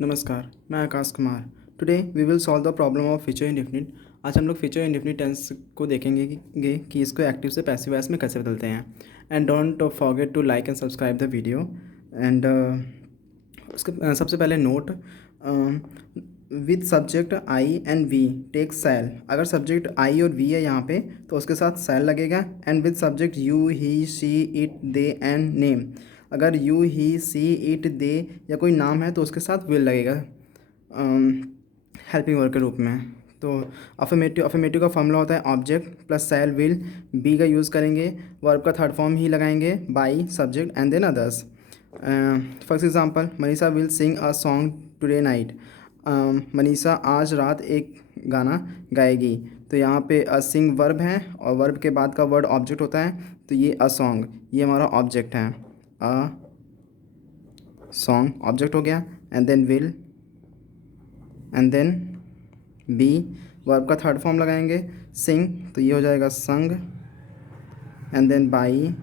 नमस्कार, मैं Akash Kumar. Today we will solve the problem of future indefinite. आज हम लोग फ्यूचर इंडेफिनिट टेंस को देखेंगे कि इसको एक्टिव से पैसिव वॉइस में कैसे बदलते हैं। And don't forget to like and subscribe the video. And उसके सबसे पहले note with subject I and we take shall. अगर सब्जेक्ट आई और वी है यहाँ पे तो उसके साथ सेल लगेगा। And with subject you he she it they and name. अगर you he she it they या कोई नाम है तो उसके साथ विल लगेगा हेल्पिंग वर्ब के रूप में। तो अफर्मेटिव का फॉर्मूला होता है object plus shall will. Be का यूज़ करेंगे, वर्ब का थर्ड फॉर्म ही लगाएंगे by subject and then others. For example Manisha will sing a song today night. Manisha आज रात एक गाना गाएगी। तो यहाँ पे अ सिंग वर्ब है और वर्ब के बाद का वर्ड ऑब्जेक्ट होता है। तो ये अ सॉन्ग ये हमारा ऑब्जेक्ट है। अ सॉन्ग ऑब्जेक्ट हो गया। And then will and then be verb का थर्ड फॉर्म लगाएंगे सिंग। तो ये हो जाएगा sung. And then by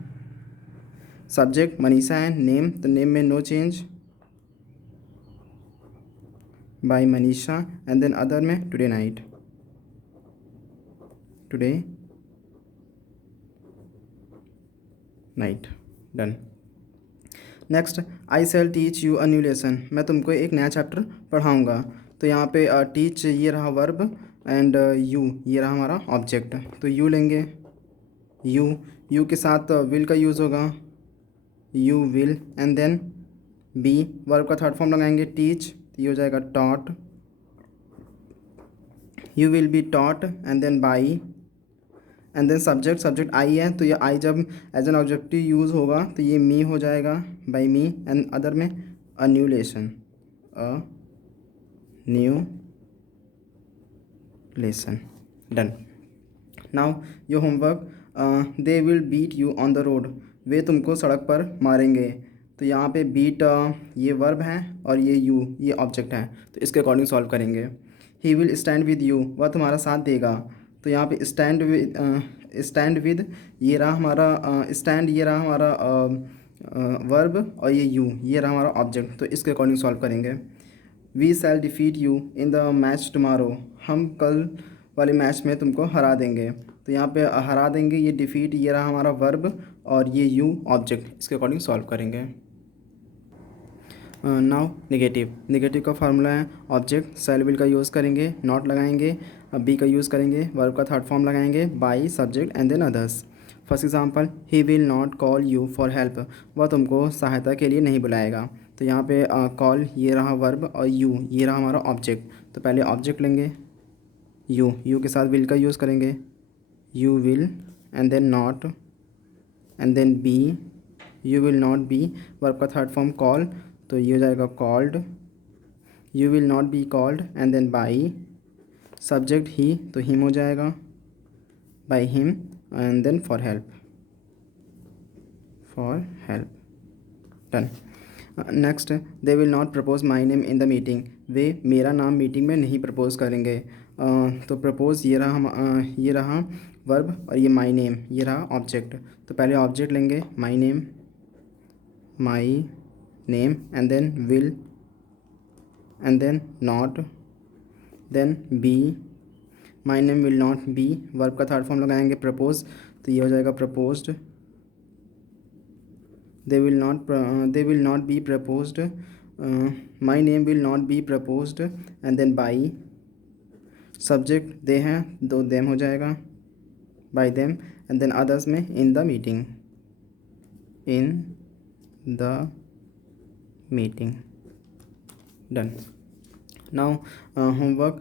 subject Manisha है, नेम तो नेम में no change by Manisha. And then other में today night, today night. Done. Next I shall teach you a new lesson. मैं तुमको एक नया चैप्टर पढ़ाऊँगा। तो यहाँ पे टीच ये रहा वर्ब एंड यू ये रहा हमारा ऑब्जेक्ट। तो यू लेंगे, यू के साथ विल का यूज़ होगा, you will. And then be verb का थर्ड फॉर्म लगाएंगे टीच। तो ये हो जाएगा taught, you will be taught. And then by and then subject I है। तो ये आई जब एज एन ऑब्जेक्टिव यूज़ होगा तो ये मी हो जाएगा बाई मी। एंड अदर में a new lesson, a new lesson. Done. Now your homework they will beat you on the road. वे तुमको सड़क पर मारेंगे। तो यहाँ पे बीट ये वर्ब है और ये यू ये ऑब्जेक्ट है। तो इसके अकॉर्डिंग सॉल्व करेंगे। He will stand with you वह तुम्हारा साथ देगा। तो यहाँ पे स्टैंड विद ये रहा हमारा स्टैंड ये रहा हमारा वर्ब और ये रहा हमारा ऑब्जेक्ट। तो इसके अकॉर्डिंग सॉल्व करेंगे। We shall defeat you in the match tomorrow. हम कल वाले मैच में तुमको हरा देंगे। तो यहाँ पे हरा देंगे ये डिफीट ये रहा हमारा वर्ब और ये यू ऑब्जेक्ट। इसके अकॉर्डिंग सॉल्व करेंगे। नाउ नेगेटिव का फार्मूला है ऑब्जेक्ट सेल विल का यूज़ करेंगे, नॉट लगाएंगे, बी का यूज़ करेंगे, वर्ब का थर्ड फॉर्म लगाएंगे by subject and then others. First example he will not call you for help. वह तुमको सहायता के लिए नहीं बुलाएगा। तो यहाँ पे कॉल ये रहा वर्ब और यू ये रहा हमारा ऑब्जेक्ट। तो पहले ऑब्जेक्ट लेंगे यू के साथ विल का यूज़ करेंगे, you will. And then not and then be you will not be verb का थर्ड फॉर्म कॉल। तो ये हो जाएगा called, you will not be called. And then by subject he तो हिम हो जाएगा by him. And then for help, done. Next they will not propose my name in the meeting. वे मेरा नाम मीटिंग में नहीं प्रपोज करेंगे। तो प्रपोज ये रहा वर्ब और ये माई नेम ये रहा ऑब्जेक्ट। तो पहले ऑब्जेक्ट लेंगे my name and then will and then not then be my name will not be verb का थर्ड फॉर्म लगाएंगे प्रपोज। तो ये हो जाएगा proposed. they will not be proposed, my name will not be proposed। and then by subject they हैं दो them हो जाएगा by them। and then others में in the meeting, done। Now homework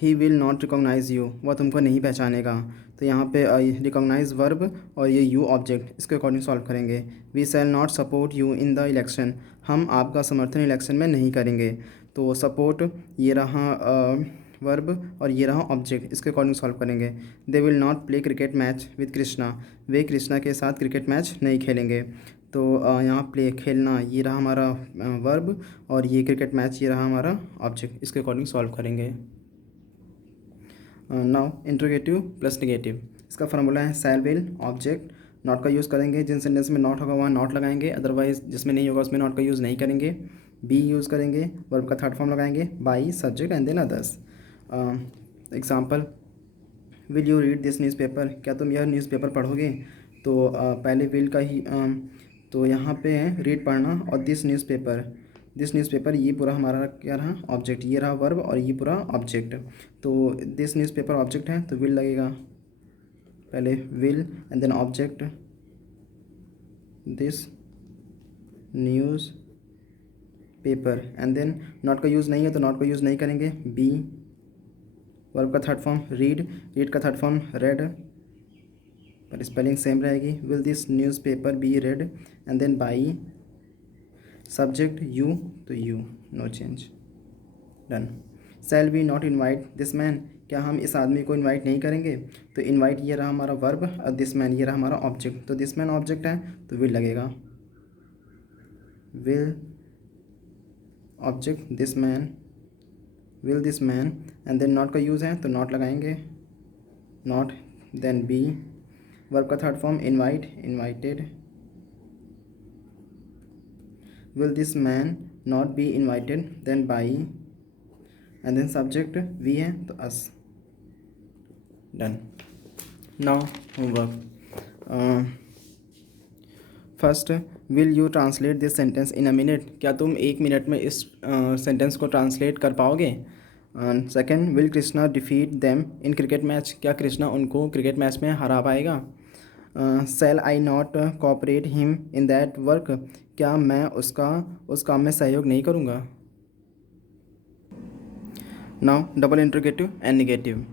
he will not recognize you वह तुमको नहीं पहचानेगा। तो यहाँ पे रिकॉग्नाइज वर्ब और ये यू ऑब्जेक्ट इसके अकॉर्डिंग सॉल्व करेंगे। We shall not support you in the election. हम आपका समर्थन इलेक्शन में नहीं करेंगे। तो सपोर्ट ये रहा वर्ब और ये रहा ऑब्जेक्ट इसके अकॉर्डिंग सॉल्व करेंगे। They will not play cricket match with Krishna. वे कृष्णा के साथ क्रिकेट मैच नहीं खेलेंगे। तो यहाँ प्ले खेलना ये रहा हमारा वर्ब और ये क्रिकेट मैच ये रहा हमारा ऑब्जेक्ट। इसके अकॉर्डिंग सॉल्व करेंगे। Now interrogative plus negative. इसका फार्मूला है शैल विल ऑब्जेक्ट नॉट का यूज़ करेंगे। जिन सेंटेंस में नॉट होगा वहाँ नॉट लगाएंगे, अदरवाइज जिसमें नहीं होगा उसमें नॉट का यूज़ नहीं करेंगे। बी यूज़ करेंगे, वर्ब का थर्ड फॉर्म लगाएंगे, by subject and then others. Example, will you read this newspaper, क्या तुम यह न्यूज़पेपर पढ़ोगे? तो पहले विल का ही तो यहाँ पे है रीड पढ़ना, और दिस न्यूज़पेपर ये पूरा हमारा क्या रहा, ऑब्जेक्ट, ये रहा वर्ब और ये पूरा ऑब्जेक्ट। तो दिस न्यूज़पेपर ऑब्जेक्ट है तो विल लगेगा, पहले will and then object this newspaper, and then not का यूज़ नहीं है तो नॉट का यूज़ नहीं करेंगे, बी वर्ब का थर्ड फॉर्म रीड का थर्ड फॉर्म रेड, पर स्पेलिंग सेम रहेगी, will this newspaper be read, and then by subject you, तो you, no change, done. Shall we not invite this man, क्या हम इस आदमी को इन्वाइट नहीं करेंगे? तो इन्वाइट ये रहा हमारा वर्ब और दिस मैन ये रहा हमारा ऑब्जेक्ट, तो दिस मैन ऑब्जेक्ट है तो विल लगेगा, will object this man, will this man, and then not का यूज़ है तो नॉट लगाएंगे, नॉट, देन बी वर्ब का third form invite, invited, will this man not be invited, then by, and then subject we है तो us, done। now homework, first, will you translate this sentence in a minute, क्या तुम 1 minute में इस sentence को translate कर पाओगे? Second, will Krishna defeat them in cricket match, क्या कृष्णा उनको क्रिकेट मैच में हरा पाएगा? Shall I not cooperate him in that work, क्या मैं उसका उस काम में सहयोग नहीं करूँगा? Now double interrogative and negative.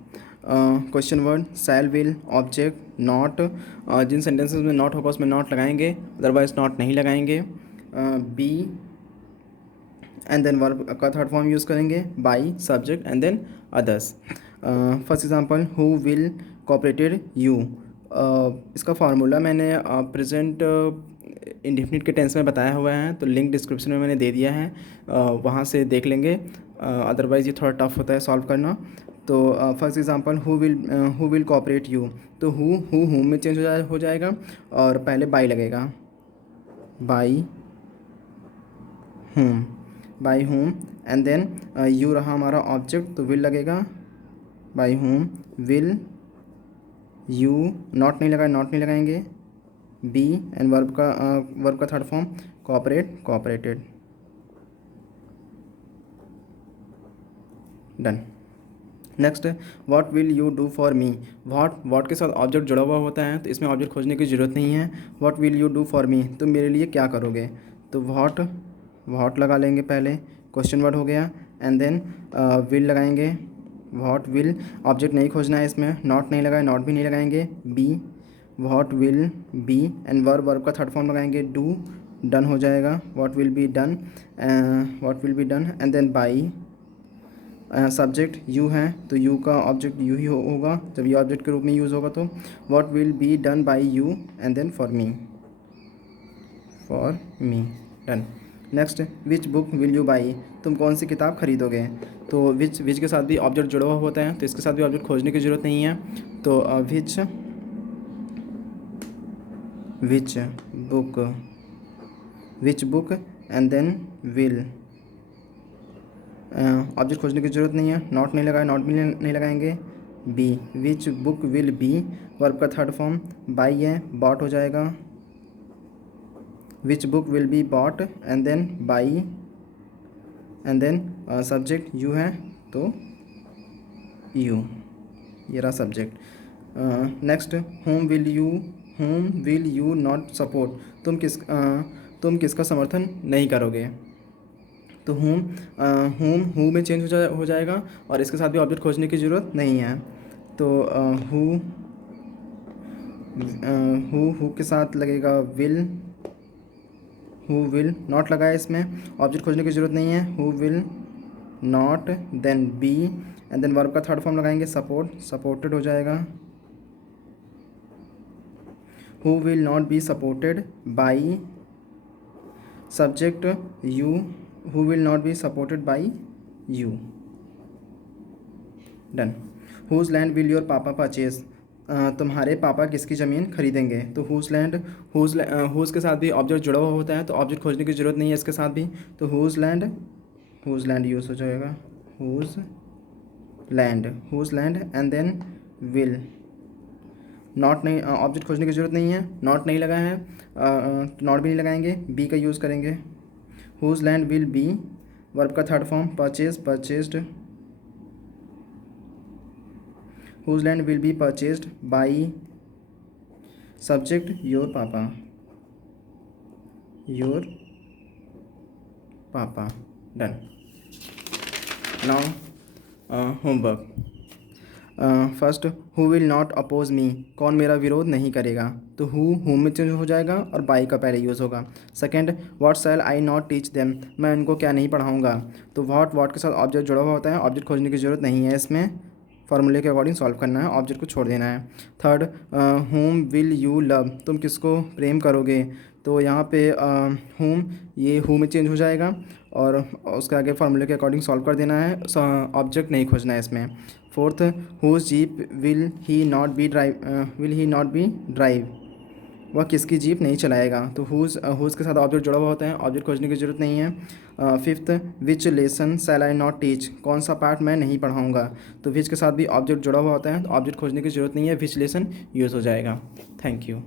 Question word shall will object not, जिन सेंटेंसेस में नॉट होगा उसमें नॉट लगाएंगे, अदरवाइज नॉट नहीं लगाएंगे। बी एंड देन वर्ब का थर्ड फॉर्म यूज़ करेंगे, by subject and then others. First example, who will cooperated you, इसका फार्मूला मैंने प्रेजेंट इंडेफिनिट के टेंस में बताया हुआ है, तो लिंक डिस्क्रिप्शन में मैंने दे दिया है, वहाँ से देख लेंगे, अदरवाइज़ ये थोड़ा टफ होता है सॉल्व करना। तो first example, who will cooperate you, तो हु में चेंज हो जाएगा और पहले बाई लगेगा, by whom, and then you रहा हमारा ऑब्जेक्ट तो विल लगेगा, by whom will you, not नहीं लगाएंगे, बी एंड वर्ब का third form cooperated, done. Next, what will you do for me, what के साथ ऑब्जेक्ट जुड़ा हुआ होता है तो इसमें ऑब्जेक्ट खोजने की ज़रूरत नहीं है। What will you do for मी, तुम मेरे लिए क्या करोगे? तो व्हाट लगा लेंगे, पहले क्वेश्चन वर्ड हो गया, एंड देन विल लगाएंगे, व्हाट विल ऑब्जेक्ट नहीं खोजना है इसमें, नॉट नहीं लगाए, नॉट भी नहीं लगाएंगे, be what will be, and verb का थर्ड फॉर्म लगाएंगे, डू, डन हो जाएगा, what will be done, and then by subject you है तो यू का ऑब्जेक्ट यू ही होगा, जब ये ऑब्जेक्ट के रूप में यूज़ होगा तो what will be done by you, and then for me, done. Next, which book will you buy, तुम कौन सी किताब खरीदोगे? तो विच के साथ भी ऑब्जेक्ट जुड़ा हुआ होता है तो इसके साथ भी ऑब्जेक्ट खोजने की ज़रूरत नहीं है, तो which book and then will, object खोजने की ज़रूरत नहीं है, नॉट नहीं लगाए, नॉट भी नहीं लगाएंगे, be which book will be, verb का थर्ड फॉर्म बाई है, बॉट हो जाएगा, which book will be bought, and then by, and then subject you है तो यू, ये रहा subject. Next, whom will you not support, तुम किसका समर्थन नहीं करोगे? तो होम में चेंज हो जाएगा और इसके साथ भी ऑब्जेक्ट खोजने की ज़रूरत नहीं है, तो हु के साथ लगेगा विल, हु विल, नॉट लगाया इसमें, ऑब्जेक्ट खोजने की ज़रूरत नहीं है, who will not, then be, and then verb का थर्ड फॉर्म लगाएंगे, सपोर्टेड हो जाएगा, who will not be supported by subject you, who will not be supported by you, done. Whose land will your papa purchase, तुम्हारे पापा किसकी ज़मीन खरीदेंगे। तो हुज़ लैंड, हुज़ के साथ भी ऑब्जेक्ट जुड़ा हुआ होता है, तो ऑब्जेक्ट खोजने की ज़रूरत नहीं है इसके साथ भी। तो हुज़ लैंड यूज़ हो जाएगा, whose land and then will. Not नहीं, ऑब्जेक्ट खोजने की ज़रूरत नहीं है, नॉट नहीं लगा है, नॉट भी नहीं लगाएंगे, बी का यूज़ करेंगे। Whose land will be, verb का third form purchased. Whose land will be purchased by, subject your papa. Done. Now homework. First, who will not oppose me, कौन मेरा विरोध नहीं करेगा। तो हु में चेंज हो जाएगा और बाई का पहले यूज़ होगा। Second, what shell I not teach them, मैं उनको क्या नहीं पढ़ाऊँगा। तो व्हाट के साथ ऑब्जेक्ट जुड़ा हुआ होता है, ऑब्जेक्ट खोजने की ज़रूरत नहीं है इसमें, फार्मूले के अकॉर्डिंग सॉल्व करना है, ऑब्जेक्ट को छोड़ देना है। Third, home will you love, तुम किसको प्रेम करोगे। तो यहाँ पे होम, ये हु में चेंज हो जाएगा और उसके आगे फार्मूले के अकॉर्डिंग सॉल्व कर देना है, ऑब्जेक्ट नहीं खोजना है इसमें। Fourth, whose jeep will he not be drive, वह किसकी जीप नहीं चलाएगा। तो हुज के साथ ऑब्जेक्ट जुड़ा हुआ होता है, ऑब्जेक्ट खोजने की ज़रूरत नहीं है। Fifth, which lesson shall I not teach, कौन सा पार्ट मैं नहीं पढ़ाऊँगा। तो विच के साथ भी ऑब्जेक्ट जुड़ा हुआ होता है, तो ऑब्जेक्ट खोजने की ज़रूरत नहीं है, विच लेसन यूज़ हो जाएगा। Thank you.